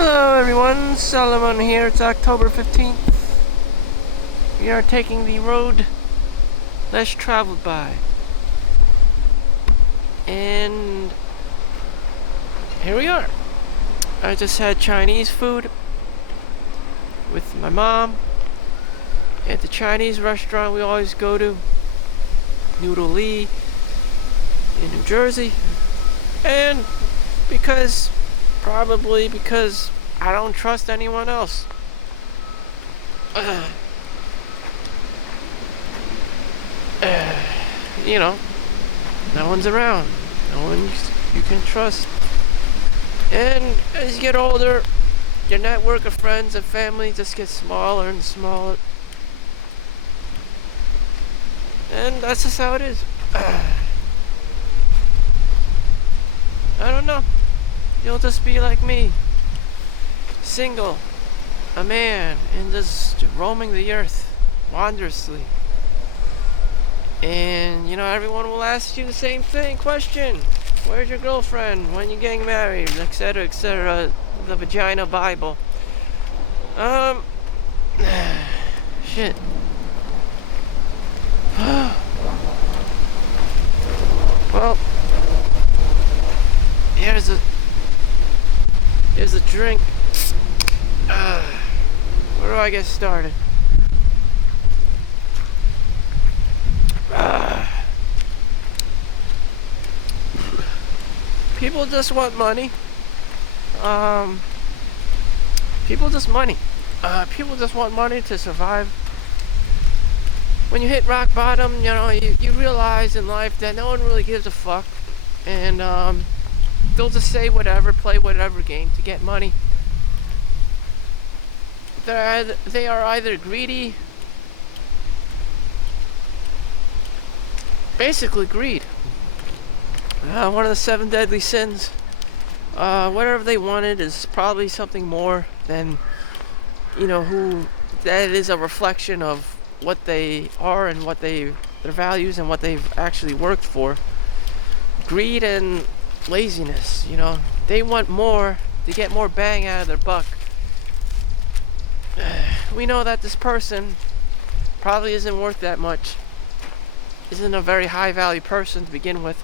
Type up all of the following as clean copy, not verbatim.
Hello everyone, Solomon here. It's October 15th. We are taking the road less traveled by. And here we are. I just had Chinese food with my mom at the Chinese restaurant we always go to, Noodle Lee in New Jersey. And probably because I don't trust anyone else. You know, no one's around. No one you can trust. And as you get older, your network of friends and family just gets smaller and smaller. And that's just how it is. I don't know. You'll just be like me. Single. A man. And just roaming the earth. Wondrously. And, everyone will ask you the same question. Where's your girlfriend? When you getting married? Etc., etc. The vagina Bible. Shit. Well, here's a drink. Where do I get started? People just want money. People just want money to survive. When you hit rock bottom, you realize in life that no one really gives a fuck. And they'll just say whatever, play whatever game to get money. They are either greedy, basically greed. One of the 7 deadly sins. Whatever they wanted is probably something more than, that is a reflection of what they are and their values and what they've actually worked for. Greed and laziness, they want more to get more bang out of their buck. We know that this person probably isn't worth that much, isn't a very high value person to begin with.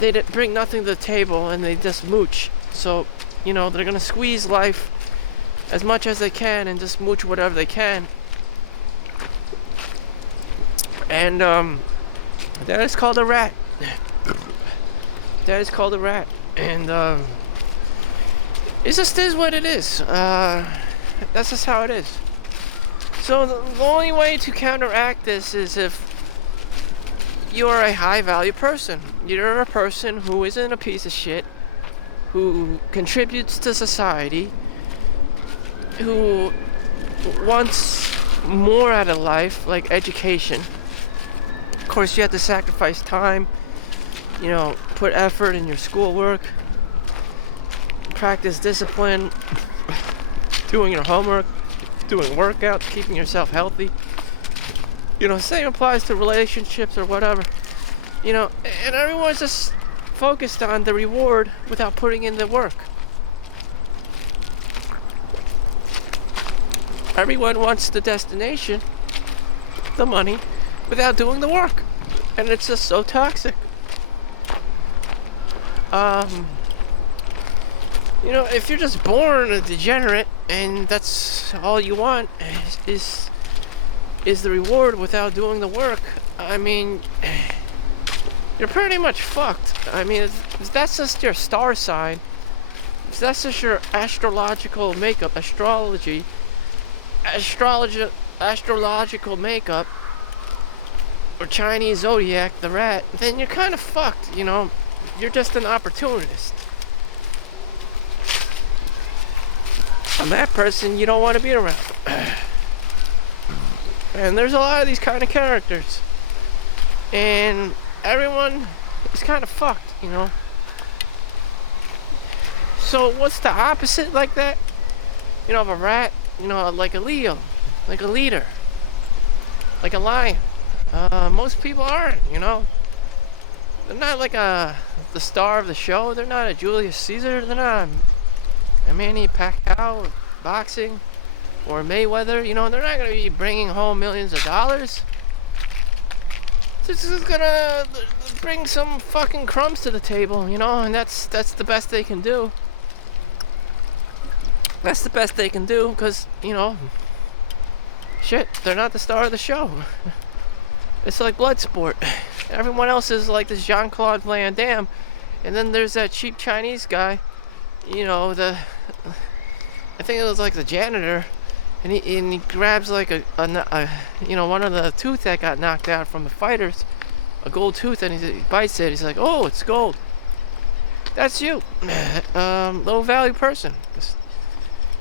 They bring nothing to the table and they just mooch. So, they're gonna squeeze life as much as they can and just mooch whatever they can. And that is called a rat. That is called a rat. And it just is what it is. That's just how it is. So the only way to counteract this is if you're a high value person. You're a person who isn't a piece of shit, who contributes to society, who wants more out of life, like education. Of course, you have to sacrifice time, put effort in your schoolwork, practice discipline, doing your homework, doing workouts, keeping yourself healthy. Same applies to relationships or whatever. And everyone's just focused on the reward without putting in the work. Everyone wants the destination, the money, without doing the work. And it's just so toxic. If you're just born a degenerate and that's all you want is the reward without doing the work, you're pretty much fucked. If that's just your star sign, if that's just your astrological makeup, astrological makeup, or Chinese zodiac, the rat, then you're kind of fucked, You're just an opportunist. And that person you don't want to be around. And there's a lot of these kind of characters. And everyone is kind of fucked, So what's the opposite like that? Of a rat? Like a Leo. Like a leader. Like a lion. Most people aren't, They're not like the star of the show. They're not a Julius Caesar. They're not Manny Pacquiao boxing or Mayweather, you know, they're not going to be bringing home millions of dollars. This is gonna bring some fucking crumbs to the table, you know, and that's the best they can do. That's the best they can do, because, you know, shit, they're not the star of the show. It's like Bloodsport. Everyone else is like this Jean-Claude Van Damme, and then there's that cheap Chinese guy, you know, I think it was like the janitor, and he grabs like a you know, one of the tooth that got knocked out from the fighters, a gold tooth, and he bites it. He's like, oh, it's gold. That's you. Low value person.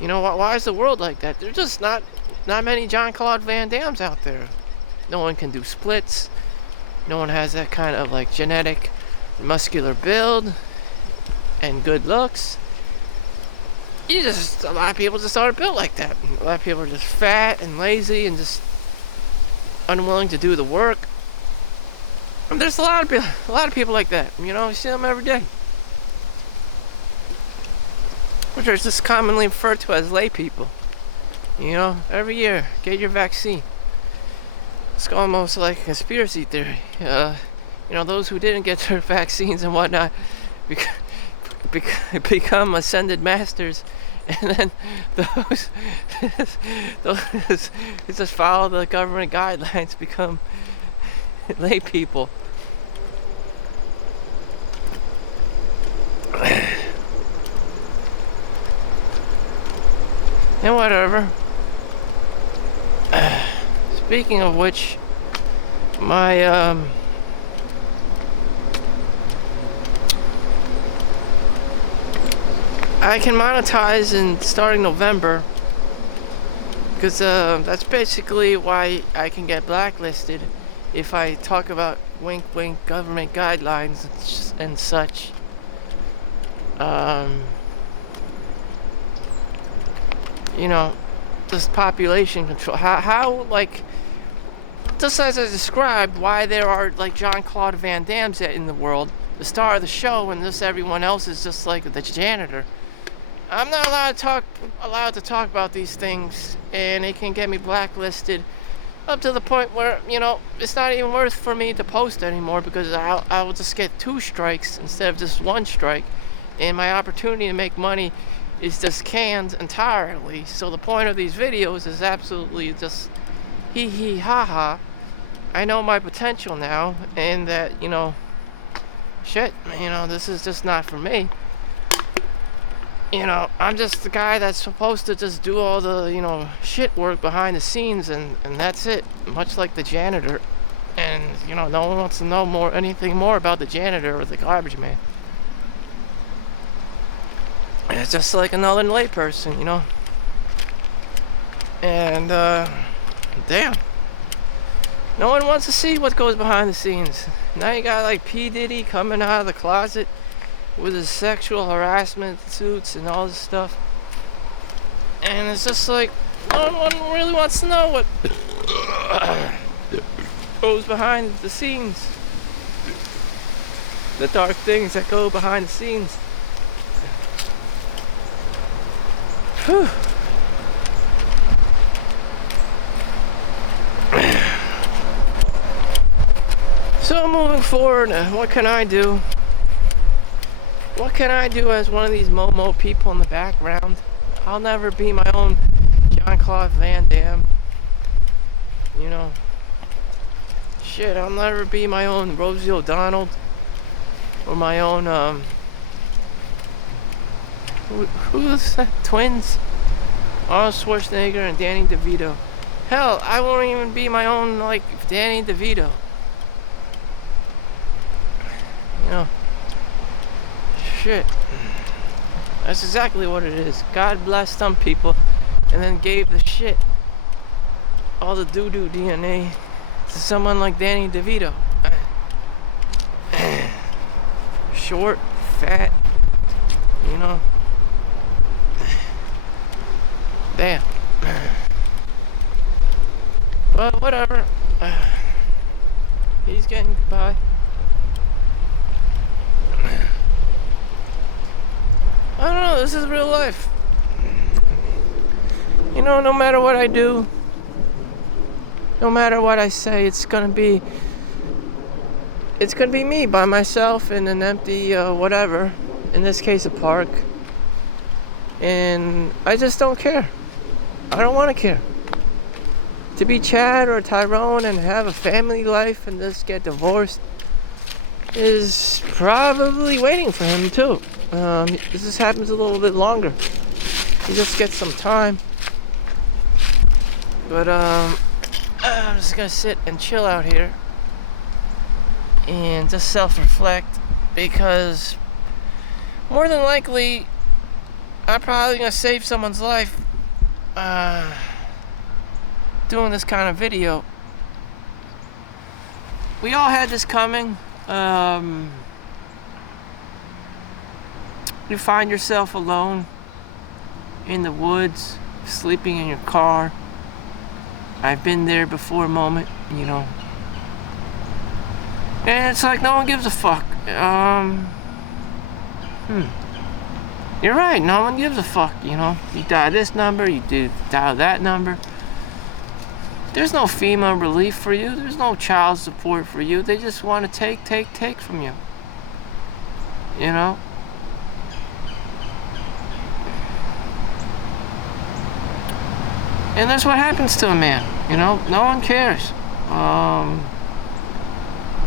You know, why is the world like that? There's just not many Jean-Claude Van Dammes out there. No one can do splits. No one has that kind of like genetic muscular build and good looks. A lot of people just aren't built like that. A lot of people are just fat and lazy and just unwilling to do the work. And there's a lot of people like that. You know, you see them every day, which are just commonly referred to as lay people. You know, every year, get your vaccine. It's almost like a conspiracy theory. You know, those who didn't get their vaccines and whatnot become ascended masters, and then those who just follow the government guidelines become lay people. And whatever. Speaking of which, my I can monetize in starting November, because that's basically why I can get blacklisted if I talk about wink wink government guidelines and such. You know, just population control. How like, just as I described, why there are like Jean-Claude Van Dammes in the world, the star of the show, and just everyone else is just like the janitor. I'm not allowed to talk about these things, and it can get me blacklisted up to the point where, you know, it's not even worth for me to post anymore, because I will just get 2 strikes instead of just 1 strike, and my opportunity to make money is just canned entirely. So the point of these videos is absolutely just hee hee ha ha. I know my potential now, and that, you know, shit, you know, this is just not for me. You know, I'm just the guy that's supposed to just do all the, you know, shit work behind the scenes, and that's it. Much like the janitor. And, you know, no one wants to know anything more about the janitor or the garbage man. And it's just like another lay person, you know. And, damn. No one wants to see what goes behind the scenes. Now you got like P. Diddy coming out of the closet with his sexual harassment suits and all this stuff, and it's just like no one really wants to know what goes behind the scenes, the dark things that go behind the scenes. Whew. So moving forward, what can I do? What can I do as one of these Momo people in the background? I'll never be my own Jean-Claude Van Damme. You know, shit, I'll never be my own Rosie O'Donnell, or my own, who's that? Twins? Arnold Schwarzenegger and Danny DeVito. Hell, I won't even be my own, like, Danny DeVito. You know, shit. That's exactly what it is. God blessed some people and then gave the shit, all the doo-doo DNA, to someone like Danny DeVito. Short, fat, you know. Damn. But whatever. He's getting by. I don't know, this is real life. No matter what I do, no matter what I say, it's gonna be me by myself in an empty whatever, in this case a park, and I just don't care. I don't want to care. To be Chad or Tyrone and have a family life and just get divorced is probably waiting for him too. This just happens a little bit longer. He just gets some time. But I'm just gonna sit and chill out here and just self-reflect, because more than likely I'm probably gonna save someone's life doing this kind of video. We all had this coming. You find yourself alone in the woods, sleeping in your car. I've been there before a moment, and it's like no one gives a fuck. You're right, no one gives a fuck, You dial this number, you dial that number. There's no FEMA relief for you. There's no child support for you. They just want to take from you. And that's what happens to a man. No one cares.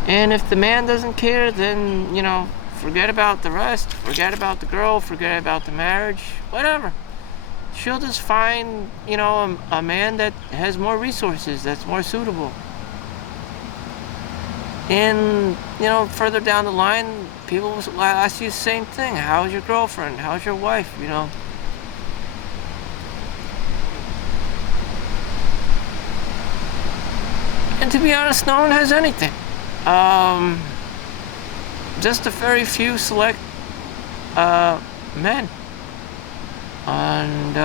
And if the man doesn't care, then, forget about the rest. Forget about the girl. Forget about the marriage. Whatever. She'll just find, a man that has more resources, that's more suitable. And, further down the line, people will ask you the same thing. How's your girlfriend? How's your wife? And to be honest, no one has anything. Just a very few select men. And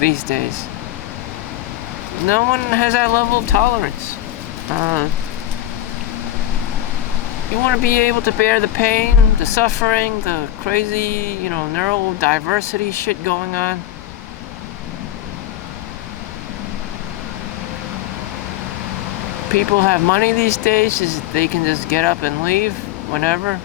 these days, no one has that level of tolerance. You want to be able to bear the pain, the suffering, the crazy, neurodiversity shit going on. People have money these days, they can just get up and leave whenever.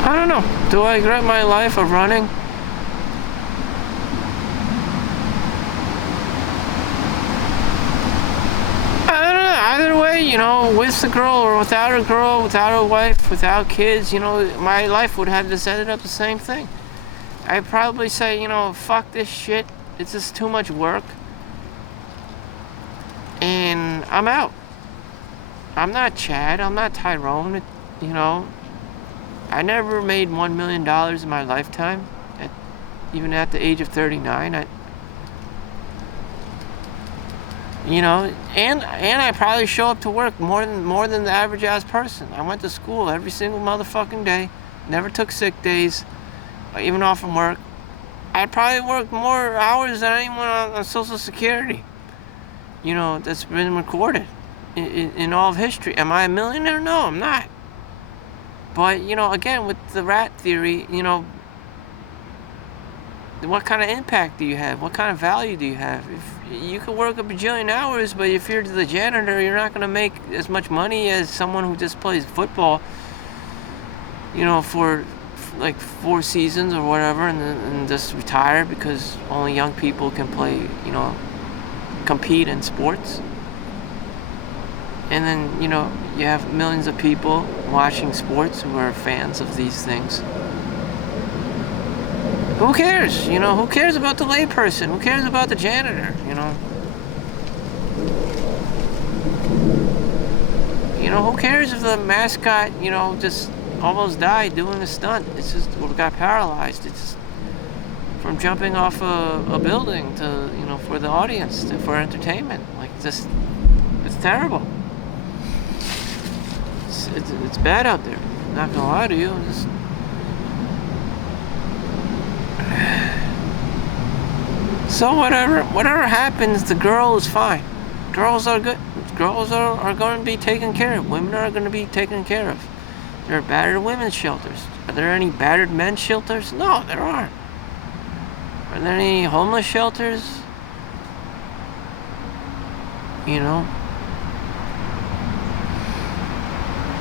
I don't know. Do I regret my life of running? I don't know. Either way, with the girl or without a girl, without a wife, without kids, my life would have just ended up the same thing. I'd probably say, fuck this shit. It's just too much work. And I'm out. I'm not Chad. I'm not Tyrone. I never made $1 million in my lifetime. Even at the age of 39. And I probably show up to work more than the average ass person. I went to school every single motherfucking day. Never took sick days, even off from work. I probably worked more hours than anyone on Social Security. That's been recorded in all of history. Am I a millionaire? No, I'm not. But, again, with the rat theory, what kind of impact do you have? What kind of value do you have? If you could work a bajillion hours, but if you're the janitor, you're not going to make as much money as someone who just plays football, for like 4 seasons or whatever, and just retire because only young people can play, compete in sports. And then, you have millions of people watching sports who are fans of these things. Who cares? Who cares about the layperson? Who cares about the janitor? Who cares if the mascot, just almost died doing a stunt? It's just, got paralyzed. It's from jumping off a building to, for the audience, for entertainment. It's terrible. It's bad out there. I'm not gonna lie to you. So whatever happens, the girl is fine. Girls are good. girls are going to be taken care of. Women are going to be taken care of. There are battered women's shelters. Are there any battered men's shelters? No, there aren't. Are there any homeless shelters? You know?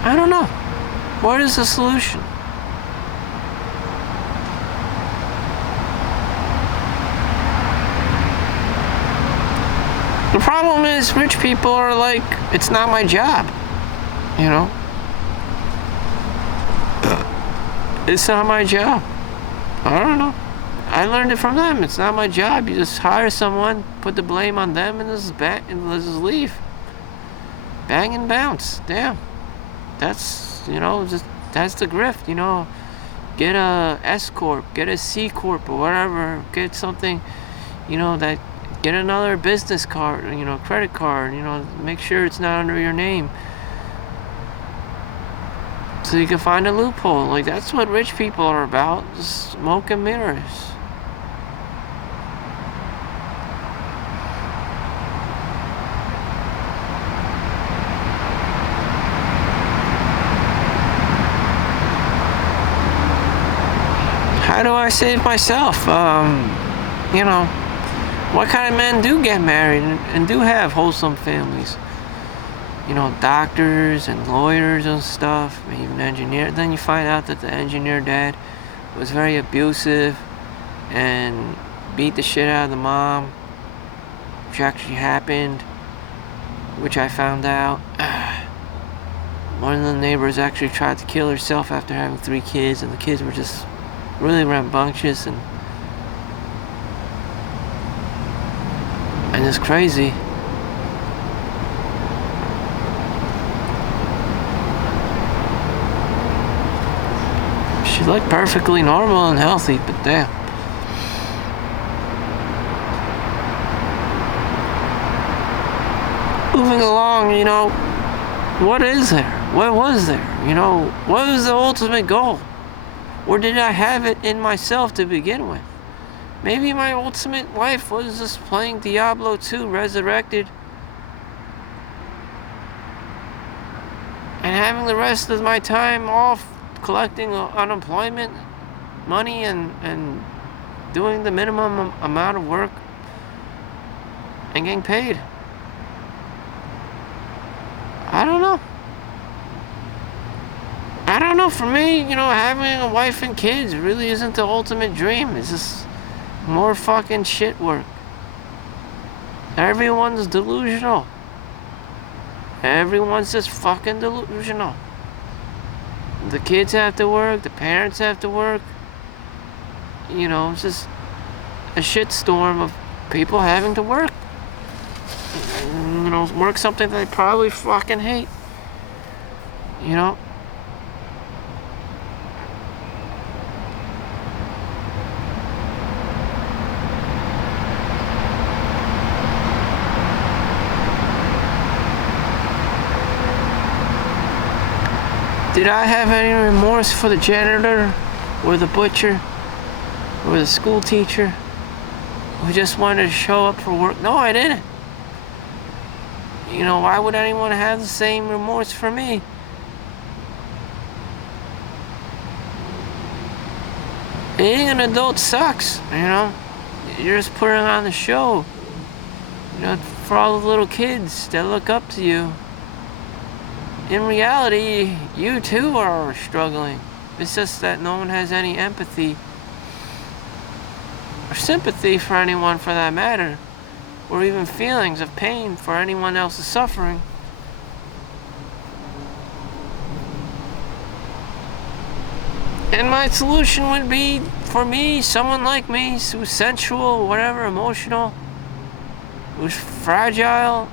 I don't know. What is the solution? The problem is rich people are like, it's not my job. You know? It's not my job. I don't know. I learned it from them. It's not my job. You just hire someone, put the blame on them, and just leave. Bang and bounce. Damn. That's, you know, just that's the grift. You know, get a S corp, get a C corp, or whatever. Get something, you know, that. Get another business card, you know, credit card. You know, make sure it's not under your name, so you can find a loophole. Like, that's what rich people are about. Just smoke and mirrors. How do I save myself? You know, what kind of men do get married and do have wholesome families? You know, doctors and lawyers and stuff, even engineers. Then you find out that the engineer dad was very abusive and beat the shit out of the mom, which actually happened, which I found out. One of the neighbors actually tried to kill herself after having 3 kids, and the kids were just really rambunctious and it's crazy. She looked perfectly normal and healthy, but damn. Moving along, you know, what is there? What was there? You know, what was the ultimate goal? Or did I have it in myself to begin with? Maybe my ultimate life was just playing Diablo 2 Resurrected and having the rest of my time off collecting unemployment money and doing the minimum amount of work and getting paid. I don't know. I don't know. For me, you know, having a wife and kids really isn't the ultimate dream. It's just more fucking shit work. Everyone's delusional. Everyone's just fucking delusional. The kids have to work, the parents have to work. You know, it's just a shitstorm of people having to work. You know, work something they probably fucking hate. You know? Did I have any remorse for the janitor, or the butcher, or the school teacher who just wanted to show up for work? No, I didn't. You know, why would anyone have the same remorse for me? Being an adult sucks, you know? You're just putting on the show. You know, for all the little kids that look up to you. In reality, you too are struggling. It's just that no one has any empathy or sympathy for anyone for that matter, or even feelings of pain for anyone else's suffering. And my solution would be, for me, someone like me, who's sensual, whatever, emotional, who's fragile,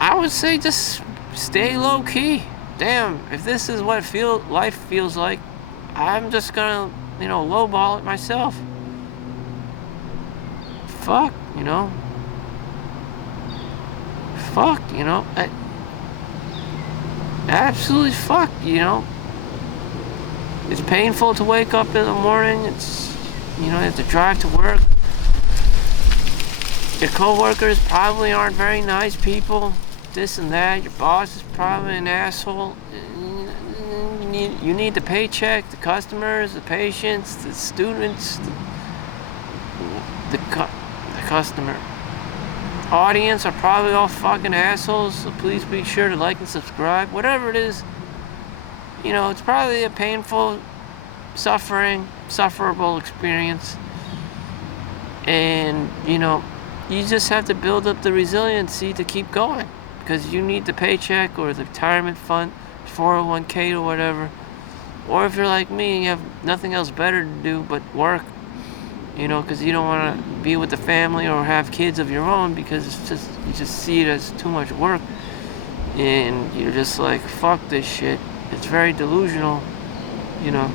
I would say just stay low key. Damn, if this is what life feels like, I'm just gonna, you know, lowball it myself. Fuck, you know. Fuck, you know. Absolutely fuck, you know. It's painful to wake up in the morning. It's, you know, you have to drive to work. Your coworkers probably aren't very nice people. this and that. Your boss is probably an asshole. You need the paycheck, the customers, the patients, the students, the customer audience are probably all fucking assholes. So please be sure to like and subscribe. Whatever it is, it's probably a painful, sufferable experience. And, you just have to build up the resiliency to keep going, because you need the paycheck or the retirement fund, 401k or whatever. Or if you're like me and you have nothing else better to do but work, because you don't want to be with the family or have kids of your own, because you just see it as too much work, and you're just like, fuck this shit. It's very delusional, I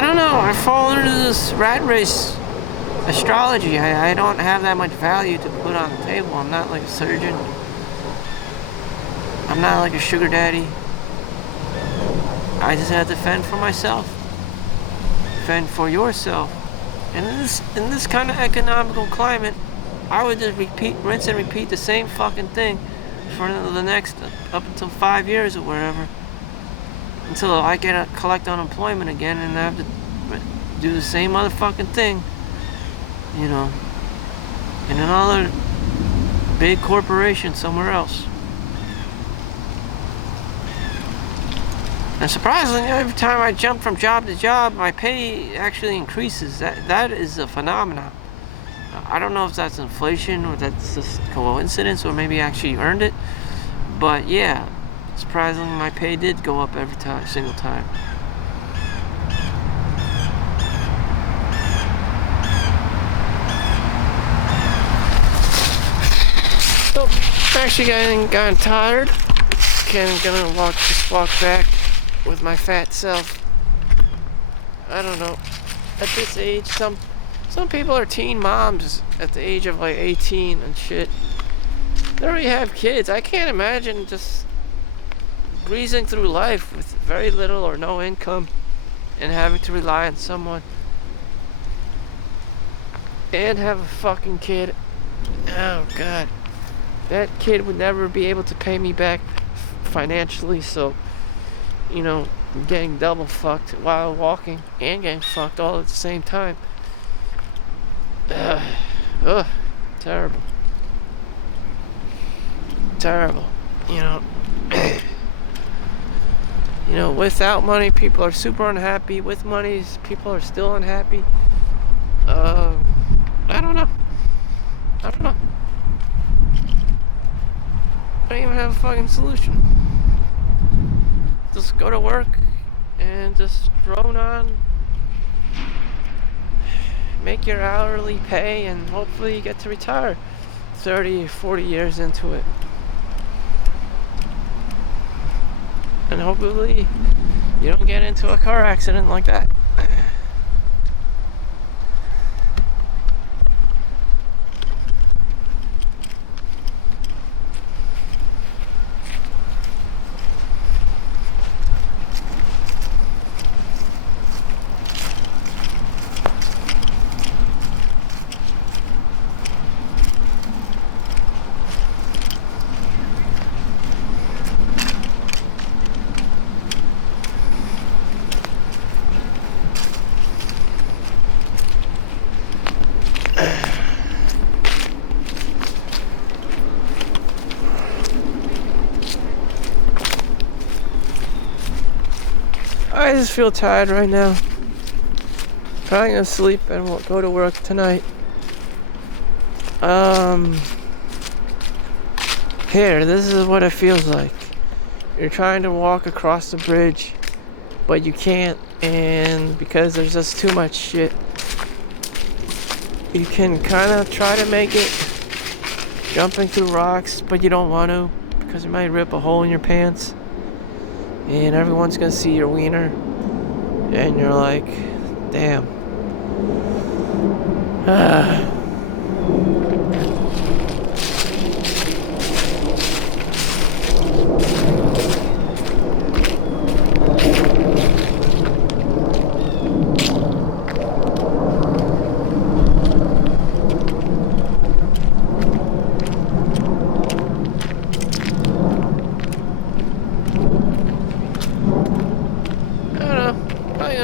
don't know. I fall into this rat race. Astrology, I don't have that much value to put on the table. I'm not like a surgeon. I'm not like a sugar daddy. I just have to fend for myself. Fend for yourself. And in this kind of economical climate, I would just rinse and repeat the same fucking thing for the next, up until 5 years or whatever. Until I collect unemployment again and I have to do the same motherfucking thing. In another big corporation somewhere else. And surprisingly, every time I jump from job to job, my pay actually increases. That is a phenomenon. I don't know if that's inflation or that's just coincidence or maybe I actually earned it. But yeah, surprisingly, my pay did go up every single time. So, I'm actually getting tired. Gonna just walk back with my fat self. I don't know. At this age, some people are teen moms at the age of like 18 and shit. They already have kids. I can't imagine just breezing through life with very little or no income and having to rely on someone and have a fucking kid. Oh god. That kid would never be able to pay me back financially, so I'm getting double fucked while walking and getting fucked all at the same time. Terrible. Without money, people are super unhappy. With money, people are still unhappy. I don't know. I don't even have a fucking solution. Just go to work and just drone on. Make your hourly pay and hopefully you get to retire 30, 40 years into it. And hopefully you don't get into a car accident like that. I just feel tired right now. Probably gonna sleep and won't go to work tonight. Here, this is what it feels like. You're trying to walk across the bridge, but you can't, and because there's just too much shit. You can kind of try to make it jumping through rocks, but you don't want to because it might rip a hole in your pants. And everyone's gonna see your wiener, and you're like, damn.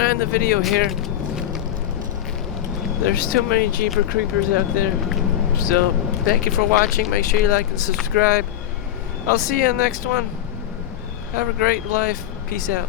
end the video here. There's too many Jeeper Creepers out there. So, thank you for watching. Make sure you like and subscribe. I'll see you in the next one. Have a great life. Peace out.